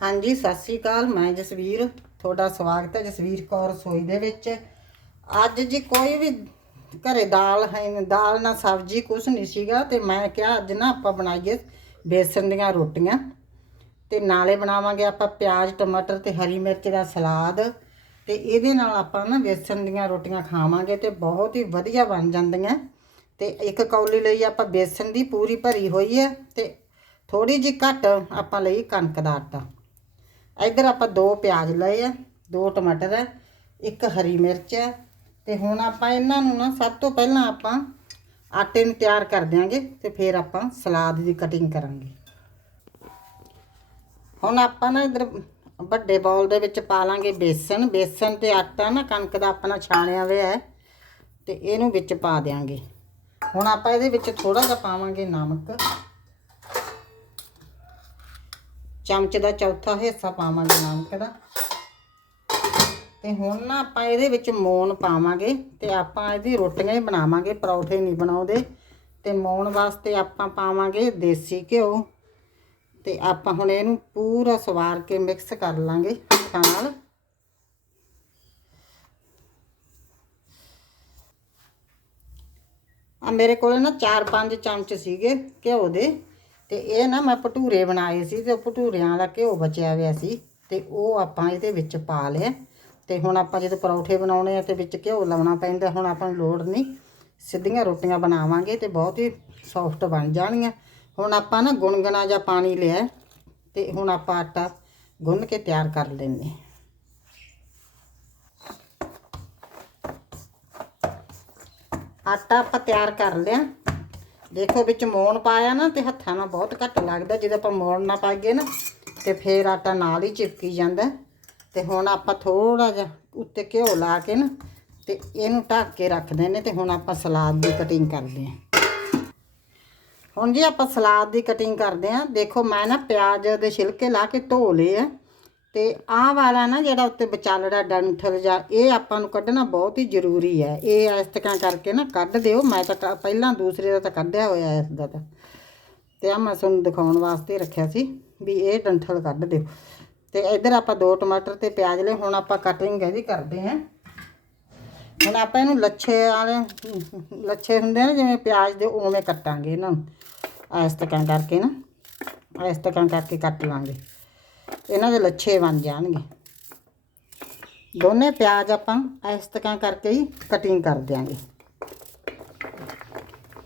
ਹਾਂਜੀ, ਸਤਿ ਸ੍ਰੀ ਅਕਾਲ, ਮੈਂ ਜਸਵੀਰ। ਤੁਹਾਡਾ ਸਵਾਗਤ ਹੈ ਜਸਵੀਰ ਕੌਰ ਰਸੋਈ ਦੇ ਵਿੱਚ। ਅੱਜ ਜੀ ਕੋਈ ਵੀ ਘਰੇ ਦਾਲ ਹੈ, ਦਾਲ ਨਾਲ ਸਬਜ਼ੀ ਕੁਛ ਨਹੀਂ ਸੀਗਾ ਤੇ ਮੈਂ ਕਿਹਾ ਅੱਜ ਨਾ ਆਪਾਂ ਬਣਾਈਏ ਬੇਸਨ ਦੀਆਂ ਰੋਟੀਆਂ ਤੇ ਨਾਲੇ ਬਣਾਵਾਂਗੇ ਆਪਾਂ ਪਿਆਜ਼, ਟਮਾਟਰ ਤੇ ਹਰੀ ਮਿਰਚ ਦਾ ਸਲਾਦ ਤੇ ਇਹਦੇ ਨਾਲ ਆਪਾਂ ਨਾ ਬੇਸਨ ਦੀਆਂ ਰੋਟੀਆਂ ਖਾਵਾਂਗੇ ਤੇ ਬਹੁਤ ਹੀ ਵਧੀਆ ਬਣ ਜਾਂਦੀਆਂ। ਤੇ ਇੱਕ ਕੌਲੀ ਲਈ ਆਪਾਂ ਬੇਸਨ ਦੀ ਪੂਰੀ ਭਰੀ ਹੋਈ ਹੈ ਤੇ ਥੋੜੀ ਜਿਹੀ ਘੱਟ ਆਪਾਂ ਲਈ ਕਣਕ ਦਾ ਆਟਾ। ਇੱਧਰ ਆਪਾਂ ਦੋ ਪਿਆਜ਼ ਲਏ ਆ, ਦੋ ਟਮਾਟਰ ਹੈ ਇੱਕ ਹਰੀ ਮਿਰਚ ਹੈ ਤੇ ਹੁਣ ਆਪਾਂ ਇਹਨਾਂ ਨੂੰ ਨਾ ਸਭ ਤੋਂ ਪਹਿਲਾਂ ਆਪਾਂ ਆਟੇ ਨੂੰ ਤਿਆਰ ਕਰ ਦਿਆਂਗੇ ਤੇ ਫਿਰ ਆਪਾਂ ਸਲਾਦ ਦੀ ਕਟਿੰਗ ਕਰਾਂਗੇ। ਹੁਣ ਆਪਾਂ ਨਾ ਇਧਰ ਵੱਡੇ ਬਾਉਲ ਦੇ ਵਿੱਚ ਪਾ ਲਾਂਗੇ ਬੇਸਨ ਬੇਸਨ ਤੇ ਆਟਾ ਨਾ ਕਣਕ ਦਾ ਆਪਣਾ ਛਾਣਿਆ ਹੋਇਆ ਹੈ, ਤੇ ਇਹਨੂੰ ਵਿੱਚ ਪਾ ਦਿਆਂਗੇ। ਹੁਣ ਆਪਾਂ ਇਹਦੇ ਵਿੱਚ ਥੋੜਾ ਜਿਹਾ ਪਾਵਾਂਗੇ ਨਮਕ। ਚਮਚ ਦਾ ਚੌਥਾ ਹਿੱਸਾ ਪਾਵਾਂਗੇ ਨਮਕ ਦਾ। ਤੇ ਹੁਣ ਨਾ ਆਪਾਂ ਇਹਦੇ ਵਿੱਚ ਮੋਣ ਪਾਵਾਂਗੇ ਤੇ ਆਪਾਂ ਇਹਦੀ ਰੋਟੀਆਂ ਹੀ ਬਣਾਵਾਂਗੇ, ਪਰੌਠੇ ਨਹੀਂ ਬਣਾਉਂਦੇ। ਤੇ ਮੋਣ ਵਾਸਤੇ ਆਪਾਂ ਪਾਵਾਂਗੇ ਦੇਸੀ ਘਿਓ। ਤੇ ਆਪਾਂ ਹੁਣ ਇਹਨੂੰ ਪੂਰਾ ਸਵਾਰ ਕੇ ਮਿਕਸ ਕਰ ਲਾਂਗੇ ਹੱਥਾਂ ਨਾਲ। ਆ ਮੇਰੇ ਕੋਲ ਨਾ 4-5 ਚਮਚ ਸੀਗੇ ਘਿਓ ਦੇ। ਤੇ ਇਹ ਨਾ ਮੈਂ ਭਟੂਰੇ ਬਣਾਏ ਸੀ ਤੇ ਉਹ ਭਟੂਰਿਆਂ ਦਾ ਘਿਓ ਬਚਿਆ ਹੋਇਆ ਸੀ ਤੇ ਉਹ ਆਪਾਂ ਇਹਦੇ ਵਿੱਚ ਪਾ ਲਿਆ। ਤੇ ਹੁਣ ਆਪਾਂ ਜਦੋਂ ਪਰੌਠੇ ਬਣਾਉਣੇ ਆ ਤੇ ਵਿੱਚ ਘਿਓ ਲਾਉਣਾ ਪੈਂਦਾ, ਹੁਣ ਆਪਾਂ ਨੂੰ ਲੋੜ ਨਹੀਂ। ਸਿੱਧੀਆਂ ਰੋਟੀਆਂ ਬਣਾਵਾਂਗੇ ਤੇ ਬਹੁਤ ਹੀ ਸੌਫਟ ਬਣ ਜਾਣਗੀਆਂ। ਹੁਣ ਆਪਾਂ ਨਾ ਗੁਣਗਣਾ ਜਾਂ ਪਾਣੀ ਲਿਆ ਤੇ ਹੁਣ ਆਪਾਂ ਆਟਾ ਗੁੰਨ ਕੇ ਤਿਆਰ ਕਰ ਲੈਂਦੇ ਆਟਾ ਆਪਾਂ ਤਿਆਰ ਕਰ ਲਿਆ। ਦੇਖੋ ਵਿੱਚ ਮੋਣ ਪਾਇਆ ਨਾ ਤੇ ਹੱਥਾਂ ਨਾਲ ਬਹੁਤ ਘੱਟ ਲੱਗਦਾ, ਜਦੋਂ ਆਪਾਂ ਮੋਣ ਨਾ ਪਾਈਏ ਨਾ ਤੇ ਫੇਰ ਆਟਾ ਨਾਲ ਹੀ ਚਿਪਕੀ ਜਾਂਦਾ। ਤੇ ਹੁਣ ਆਪਾਂ ਥੋੜਾ ਜਿਹਾ ਉੱਤੇ ਘਿਓ ਲਾ ਕੇ ਨਾ ਤੇ ਇਹਨੂੰ ਢੱਕ ਕੇ ਰੱਖਦੇ ਨੇ ਤੇ ਹੁਣ ਆਪਾਂ ਸਲਾਦ ਦੀ ਕਟਿੰਗ ਕਰਦੇ ਹਾਂ। ਹੁਣ ਜੀ ਆਪਾਂ ਸਲਾਦ ਦੀ ਕਟਿੰਗ ਕਰਦੇ ਹਾਂ। ਦੇਖੋ ਮੈਂ ਨਾ ਪਿਆਜ਼ ਦੇ ਛਿਲਕੇ ਲਾ ਕੇ ਧੋ ਲਏ ਆ। ਤੇ ਆਹ ਵਾਲਾ ਨਾ ਜਿਹੜਾ ਉੱਤੇ ਵਿਚਾਲੜਾ ਡੰਠਲ ਜਾਂ, ਇਹ ਆਪਾਂ ਨੂੰ ਕੱਢਣਾ ਬਹੁਤ ਹੀ ਜ਼ਰੂਰੀ ਹੈ। ਇਹ ਇਸ ਤਰ੍ਹਾਂ ਕਰਕੇ ਨਾ ਕੱਢ ਦਿਓ। ਮੈਂ ਤਾਂ ਕ- ਪਹਿਲਾਂ ਦੂਸਰੇ ਦਾ ਤਾਂ ਕੱਢਿਆ ਹੋਇਆ ਇਸ ਦਾ ਤਾਂ। ਤੇ ਆ ਮੈਂ ਤੁਹਾਨੂੰ ਦਿਖਾਉਣ ਵਾਸਤੇ ਰੱਖਿਆ ਸੀ ਵੀ ਇਹ ਡੰਠਲ ਕੱਢ ਦਿਓ। ਤੇ ਇੱਧਰ ਆਪਾਂ ਦੋ ਟਮਾਟਰ ਤੇ ਪਿਆਜ਼ ਲਏ ਹੁਣ ਆਪਾਂ ਕਟਿੰਗ ਇਹਦੀ ਕਰਦੇ ਹਾਂ। ਹੁਣ ਆਪਾਂ ਇਹਨੂੰ ਲੱਛੇ ਵਾਲੇ, ਲੱਛੇ ਹੁੰਦੇ ਆ ਨਾ, ਜਿਵੇਂ ਪਿਆਜ਼ ਦੇ ਉਵੇਂ ਕੱਟਾਂਗੇ ਇਹਨਾਂ ਨੂੰ। ਇਸ ਤਰ੍ਹਾਂ ਕਰਕੇ ਨਾ, ਇਸ ਤਰ੍ਹਾਂ ਕਰਕੇ ਕੱਟ ਲਾਂਗੇ। ਇਹਨਾਂ ਦੇ ਲੱਛੇ ਬਣ ਜਾਣਗੇ। ਦੋਨੇ ਪਿਆਜ਼ ਆਪਾਂ ਇਸ ਤਰ੍ਹਾਂ ਕਰਕੇ ਹੀ ਕਟਿੰਗ ਕਰ ਦਿਆਂਗੇ।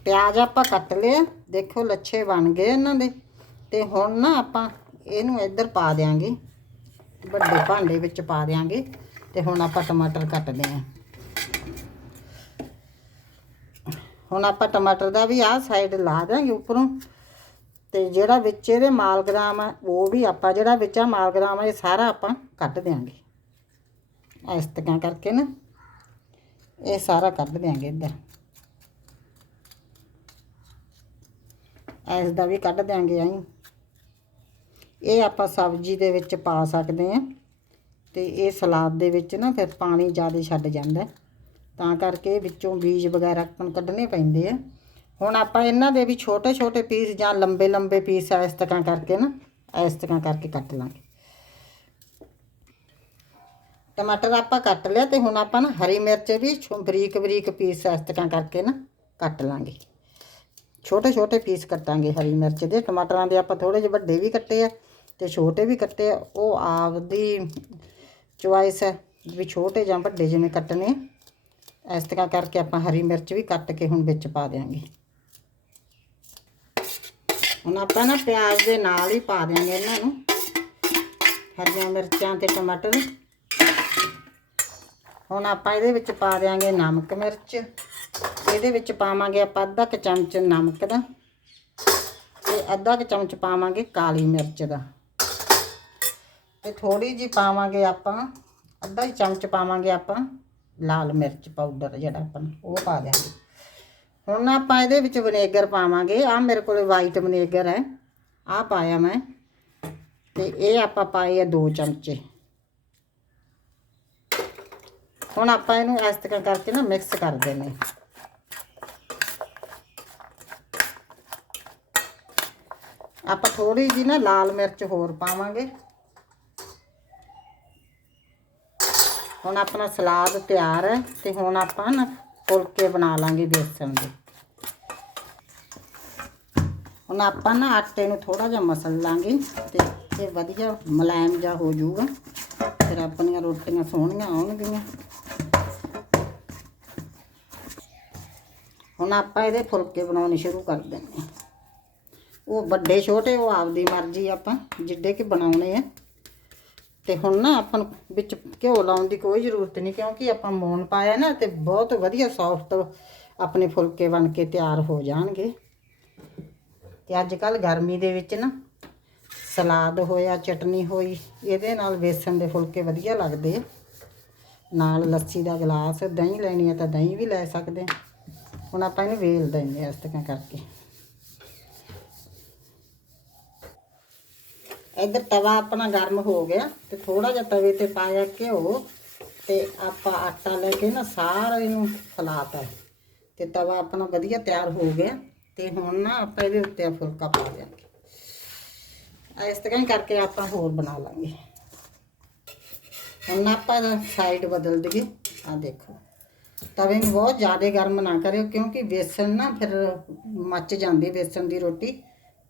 ਪਿਆਜ਼ ਆਪਾਂ ਕੱਟ ਲਏ, ਦੇਖੋ ਲੱਛੇ ਬਣ ਗਏ ਇਹਨਾਂ ਦੇ। ਤੇ ਹੁਣ ਨਾ ਆਪਾਂ ਇਹਨੂੰ ਇੱਧਰ ਪਾ ਦਿਆਂਗੇ, ਵੱਡੇ ਭਾਂਡੇ ਵਿੱਚ ਪਾ ਦਿਆਂਗੇ। ਤੇ ਹੁਣ ਆਪਾਂ ਟਮਾਟਰ ਕੱਟਦੇ ਆਂ। ਹੁਣ ਆਪਾਂ ਟਮਾਟਰ ਦਾ ਵੀ ਆਹ ਸਾਈਡ ਲਾ ਦਾਂਗੇ ਉੱਪਰੋਂ। ਤੇ ਜਿਹੜਾ ਵਿੱਚ ਇਹਦੇ ਮਾਲਗ੍ਰਾਮ ਆ, ਉਹ ਵੀ ਆਪਾਂ ਜਿਹੜਾ ਵਿੱਚ ਆ ਮਾਲਗ੍ਰਾਮ ਆ, ਇਹ ਸਾਰਾ ਆਪਾਂ ਕੱਢ ਦਿਆਂਗੇ। ਇਸ ਤਰ੍ਹਾਂ ਕਰਕੇ ਨਾ, ਇਹ ਸਾਰਾ ਕੱਢ ਦਿਆਂਗੇ ਇੱਧਰ। ਇਸ ਦਾ ਵੀ ਕੱਢ ਦਿਆਂਗੇ ਆਈ ਇਹ ਆਪਾਂ ਸਬਜ਼ੀ ਦੇ ਵਿੱਚ ਪਾ ਸਕਦੇ ਹਾਂ। ਤੇ ਇਹ ਸਲਾਦ ਦੇ ਵਿੱਚ ਨਾ ਫਿਰ ਪਾਣੀ ਜ਼ਿਆਦਾ ਛੱਡ ਜਾਂਦਾ। ਤਾਂ ਕਰਕੇ ਵਿੱਚੋਂ ਬੀਜ ਵਗੈਰਾ ਆਪਾਂ ਨੂੰ ਕੱਢਣੇ ਪੈਂਦੇ ਆ। ਹੁਣ ਆਪਾਂ ਇਹਨਾਂ ਦੇ ਵੀ ਛੋਟੇ ਛੋਟੇ ਪੀਸ ਜਾਂ ਲੰਬੇ ਲੰਬੇ ਪੀਸ ਇਸ ਤਰ੍ਹਾਂ ਕਰਕੇ ਨਾ, ਇਸ ਤਰ੍ਹਾਂ ਕਰਕੇ ਕੱਟ ਲਾਂਗੇ। ਟਮਾਟਰ ਆਪਾਂ ਕੱਟ ਲਿਆ ਤੇ ਹੁਣ ਆਪਾਂ ਨਾ ਹਰੀ ਮਿਰਚ ਵੀ ਛੋ- ਬਰੀਕ ਬਰੀਕ ਪੀਸ ਇਸ ਤਰ੍ਹਾਂ ਕਰਕੇ ਨਾ ਕੱਟ ਲਾਂਗੇ। ਛੋਟੇ ਛੋਟੇ ਪੀਸ ਕੱਟਾਂਗੇ ਹਰੀ ਮਿਰਚ ਦੇ। ਟਮਾਟਰਾਂ ਦੇ ਆਪਾਂ ਥੋੜੇ ਜਿਹੇ ਵੱਡੇ ਵੀ ਕੱਟੇ ਆ ਤੇ ਛੋਟੇ ਵੀ ਕੱਟੇ ਆ। ਉਹ ਆਪਦੀ ਚੁਆਇਸ ਹੈ ਵੀ ਛੋਟੇ ਜਾਂ ਵੱਡੇ ਜਿਵੇਂ ਕੱਟਣੇ ਇਸ ਤਰ੍ਹਾਂ ਕਰਕੇ ਆਪਾਂ ਹਰੀ ਮਿਰਚ ਵੀ ਕੱਟ ਕੇ ਹੁਣ ਵਿੱਚ ਪਾ ਦਿਆਂਗੇ। ਹੁਣ ਆਪਾਂ ਨਾ ਪਿਆਜ਼ ਦੇ ਨਾਲ ਹੀ ਪਾ ਦਿਆਂਗੇ ਇਹਨਾਂ ਨੂੰ। ਹਰੀਆਂ ਮਿਰਚਾਂ ਤੇ ਟਮਾਟਰ। ਹੁਣ ਆਪਾਂ ਇਹਦੇ ਵਿੱਚ ਪਾ ਦਿਆਂਗੇ ਨਮਕ ਮਿਰਚ। ਇਹਦੇ ਵਿੱਚ ਪਾਵਾਂਗੇ ਆਪਾਂ ਅੱਧਾ ਕੁ ਚਮਚ ਨਮਕ ਦਾ ਤੇ ਅੱਧਾ ਕੁ ਚਮਚ ਪਾਵਾਂਗੇ ਕਾਲੀ ਮਿਰਚ ਦਾ। ਤੇ ਥੋੜੀ ਜੀ ਪਾਵਾਂਗੇ ਆਪਾਂ ਅੱਧਾ ਹੀ ਚਮਚ ਪਾਵਾਂਗੇ ਆਪਾਂ ਲਾਲ ਮਿਰਚ ਪਾਊਡਰ ਜਿਹੜਾ ਆਪਾਂ ਨੂੰ, ਉਹ ਪਾ ਦਿਆਂਗੇ। ਹੁਣ ਆਪਾਂ ਇਹਦੇ ਵਿੱਚ ਵਿਨੇਗਰ ਪਾਵਾਂਗੇ। ਆ ਮੇਰੇ ਕੋਲ ਵਾਈਟ ਵਿਨੇਗਰ ਹੈ। ਆ ਪਾਇਆ ਮੈਂ। ਤੇ ਇਹ ਆਪਾਂ ਪਾਏ ਆ ਦੋ ਚਮਚੇ। ਹੁਣ ਆਪਾਂ ਇਹਨੂੰ ਇਸ ਤਰ੍ਹਾਂ ਕਰਕੇ ਨਾ ਮਿਕਸ ਕਰ ਦੇਣੇ ਆਪਾਂ ਥੋੜੀ ਜੀ ਨਾ ਲਾਲ ਮਿਰਚ ਹੋਰ ਪਾਵਾਂਗੇ। ਹੁਣ ਆਪਣਾ ਸਲਾਦ ਤਿਆਰ ਹੈ ਤੇ ਹੁਣ ਆਪਾਂ ਨਾ ਫੁਲਕੇ ਬਣਾ ਲਾਂਗੇ ਬੇਸਣ ਦੇ। ਹੁਣ ਆਪਾਂ ਨਾ ਆਟੇ ਨੂੰ ਥੋੜਾ ਜਿਹਾ ਮਸਲ ਲਾਂਗੇ ਤੇ ਇਹ ਵਧੀਆ ਮੁਲਾਇਮ ਜਿਹਾ ਹੋ ਜਾਊਗਾ। ਫਿਰ ਆਪਣੀਆਂ ਰੋਟੀਆਂ ਸੋਹਣੀਆਂ ਆਉਣਗੀਆਂ। ਹੁਣ ਆਪਾਂ ਇਹਦੇ ਫੁਲਕੇ ਬਣਾਉਣੇ ਸ਼ੁਰੂ ਕਰ ਦਿੰਦੇ ਹਾਂ। ਉਹ ਵੱਡੇ ਛੋਟੇ, ਉਹ ਆਪਦੀ ਮਰਜ਼ੀ ਆਪਾਂ ਜਿੱਡੇ ਕਿ ਬਣਾਉਣੇ ਆ। ਤੇ ਹੁਣ ਨਾ ਆਪਾਂ ਵਿੱਚ ਘਿਓ ਲਾਉਣ ਦੀ ਕੋਈ ਜ਼ਰੂਰਤ ਨਹੀਂ, ਕਿਉਂਕਿ ਆਪਾਂ ਮੋਣ ਪਾਇਆ ਨਾ ਤੇ ਬਹੁਤ ਵਧੀਆ ਸੌਫਟ ਆਪਣੇ ਫੁਲਕੇ ਬਣ ਕੇ ਤਿਆਰ ਹੋ ਜਾਣਗੇ। ਤੇ ਅੱਜ ਕੱਲ ਗਰਮੀ ਦੇ ਵਿੱਚ ਨਾ ਸਲਾਦ ਹੋਇਆ, ਚਟਨੀ ਹੋਈ, ਇਹਦੇ ਨਾਲ ਬੇਸਣ ਦੇ ਫੁਲਕੇ ਵਧੀਆ ਲੱਗਦੇ ਆ। ਨਾਲ ਲੱਸੀ ਦਾ ਗਲਾਸ, ਦਹੀਂ ਲੈਣੀ ਹੈ ਤਾਂ ਦਹੀਂ ਵੀ ਲੈ ਸਕਦੇ ਹੁਣ ਆਪਾਂ ਇਹਨੂੰ ਵੇਲ ਦਿੰਦੇ ਆ ਇਸ ਤਰ੍ਹਾਂ ਕਰਕੇ। ਇੱਧਰ ਤਵਾ ਆਪਣਾ ਗਰਮ ਹੋ ਗਿਆ ਤੇ ਥੋੜਾ ਜਿਹਾ ਤਵੇ ਤੇ ਪਾਇਆ ਘਿਓ ਤੇ ਆਪਾਂ ਆਟਾ ਲੈ ਕੇ ਨਾ ਸਾਰਾ ਇਹਨੂੰ ਫਲਾਤਾ ਤੇ ਤਵਾ ਆਪਣਾ ਵਧੀਆ ਤਿਆਰ ਹੋ ਗਿਆ। ਤੇ ਹੁਣ ਨਾ ਆਪਾਂ ਇਹਦੇ ਉੱਤੇ ਆਹ ਫੁਲਕਾ ਪਾ ਦਿਆਂਗੇ। ਇਸ ਤਰ੍ਹਾਂ ਹੀ ਕਰਕੇ ਆਪਾਂ ਹੋਰ ਬਣਾ ਲਾਂਗੇ। ਹੁਣ ਆਪਾਂ ਸਾਈਡ ਬਦਲ ਦਈਏ। ਆ ਦੇਖੋ। ਤਵੇ ਨੂੰ ਬਹੁਤ ਜ਼ਿਆਦਾ ਗਰਮ ਨਾ ਕਰਿਓ, ਕਿਉਂਕਿ ਬੇਸਣ ਨਾ ਫਿਰ ਮੱਚ ਜਾਂਦੀ ਬੇਸਣ ਦੀ ਰੋਟੀ।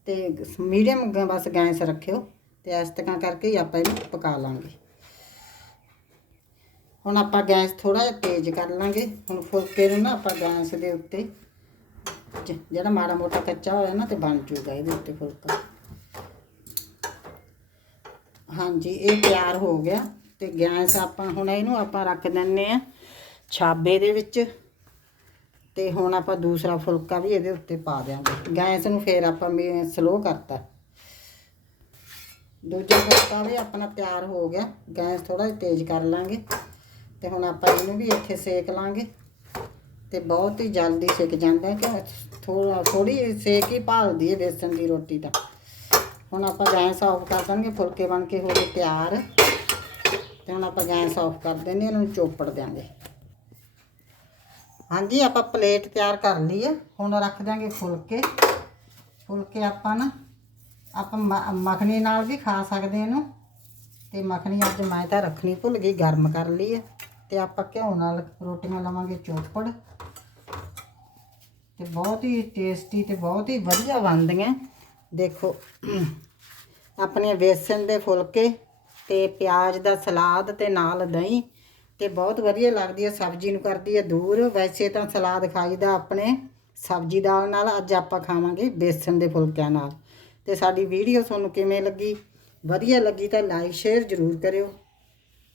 ਤੇ ਮੀਡੀਅਮ ਬਸ ਗੈਸ ਰੱਖਿਓ। ਤੇ ਇਸ ਤਰ੍ਹਾਂ ਕਰਕੇ ਆਪਾਂ ਇਹਨੂੰ ਪਕਾ ਲਾਂਗੇ। ਹੁਣ ਆਪਾਂ ਗੈਸ ਥੋੜਾ ਜਿਹਾ ਤੇਜ਼ ਕਰ ਲਾਂਗੇ। ਹੁਣ ਫੁਲਕੇ ਨੂੰ ਨਾ ਆਪਾਂ ਗੈਸ ਦੇ ਉੱਤੇ ਜਿਹੜਾ ਮਾੜਾ ਮੋਟਾ ਕੱਚਾ ਹੋਇਆ ਨਾ ਤੇ ਬਣ ਜੂਗਾ ਇਹਦੇ ਉੱਤੇ ਫੁਲਕਾ। ਹਾਂਜੀ, ਇਹ ਤਿਆਰ ਹੋ ਗਿਆ ਤੇ ਗੈਸ ਆਪਾਂ ਹੁਣ ਇਹਨੂੰ ਆਪਾਂ ਰੱਖ ਦਿੰਨੇ ਆ ਛਾਬੇ ਦੇ ਵਿੱਚ ਤੇ ਹੁਣ ਆਪਾਂ ਦੂਸਰਾ ਫੁਲਕਾ ਵੀ ਇਹਦੇ ਉੱਤੇ ਪਾ ਦਿਆਂਗੇ। ਗੈਸ ਨੂੰ ਫੇਰ ਆਪਾਂ ਸਲੋ ਕਰਤਾ। ਦੂਜਾ ਫੁਲਕਾ ਵੀ ਆਪਣਾ ਤਿਆਰ ਹੋ ਗਿਆ। ਗੈਸ ਥੋੜਾ ਜਿਹਾ ਤੇਜ਼ ਕਰ ਲਾਂਗੇ ਤੇ ਹੁਣ ਆਪਾਂ ਇਹਨੂੰ ਵੀ ਇੱਥੇ ਸੇਕ ਲਾਂਗੇ। ਤੇ ਬਹੁਤ ਹੀ ਜਲਦੀ ਸਿੱਕ ਜਾਂਦਾ ਕਿ ਥੋੜਾ ਥੋੜੀ ਸੇਕ ਹੀ ਭਾਲਦੀ ਹੈ ਬੇਸਣ ਦੀ ਰੋਟੀ ਤਾਂ। ਹੁਣ ਆਪਾਂ ਗੈਸ ਆਫ ਕਰ ਦਾਂਗੇ ਫੁਲਕੇ ਬਣ ਕੇ ਹੋ ਗਏ ਤਿਆਰ। ਤੇ ਹੁਣ ਆਪਾਂ ਗੈਸ ਆਫ ਕਰ ਦਿੰਦੇ ਹਾਂ, ਇਹਨਾਂ ਨੂੰ ਚੋਪੜ ਦਿਆਂਗੇ। ਹਾਂਜੀ ਆਪਾਂ ਪਲੇਟ ਤਿਆਰ ਕਰ ਲਈ ਹੈ। ਹੁਣ ਰੱਖ ਦਿਆਂਗੇ ਫੁਲਕੇ। ਫੁਲਕੇ ਆਪਾਂ ਨਾ ਆਪਾਂ ਮ- ਮੱਖਣੀ ਨਾਲ ਵੀ ਖਾ ਸਕਦੇ ਇਹਨੂੰ। ਤੇ ਮੱਖਣੀ ਅੱਜ ਮੈਂ ਤਾਂ ਰੱਖਣੀ ਭੁੱਲ ਗਈ ਗਰਮ ਕਰ ਲਈ ਹੈ। ਤੇ ਆਪਾਂ ਘਿਓ ਨਾਲ ਰੋਟੀਆਂ ਲਵਾਂਗੇ ਚੋਪੜ। ਤੇ ਬਹੁਤ ਹੀ ਟੇਸਟੀ ਤੇ ਬਹੁਤ ਹੀ ਵਧੀਆ ਬਣਦੀਆਂ। ਦੇਖੋ ਆਪਣੇ ਬੇਸਣ ਦੇ ਫੁਲਕੇ ਤੇ ਪਿਆਜ਼ ਦਾ ਸਲਾਦ ਤੇ ਨਾਲ ਦਹੀਂ ਤੇ ਬਹੁਤ ਵਧੀਆ ਲੱਗਦੀ ਹੈ, ਸਬਜ਼ੀ ਨੂੰ ਕਰਦੀ ਹੈ ਦੂਰ। ਵੈਸੇ ਤਾਂ ਸਲਾਦ ਖਾਈਦਾ ਆਪਣੇ ਸਬਜ਼ੀ ਦਾਲ ਨਾਲ, ਅੱਜ ਆਪਾਂ ਖਾਵਾਂਗੇ ਬੇਸਣ ਦੇ ਫੁਲਕਿਆਂ ਨਾਲ। ਤੇ ਸਾਡੀ ਵੀਡੀਓ ਤੁਹਾਨੂੰ ਕਿਵੇਂ ਲੱਗੀ? ਵਧੀਆ ਲੱਗੀ ਤਾਂ ਲਾਈਕ ਸ਼ੇਅਰ ਜ਼ਰੂਰ ਕਰਿਓ।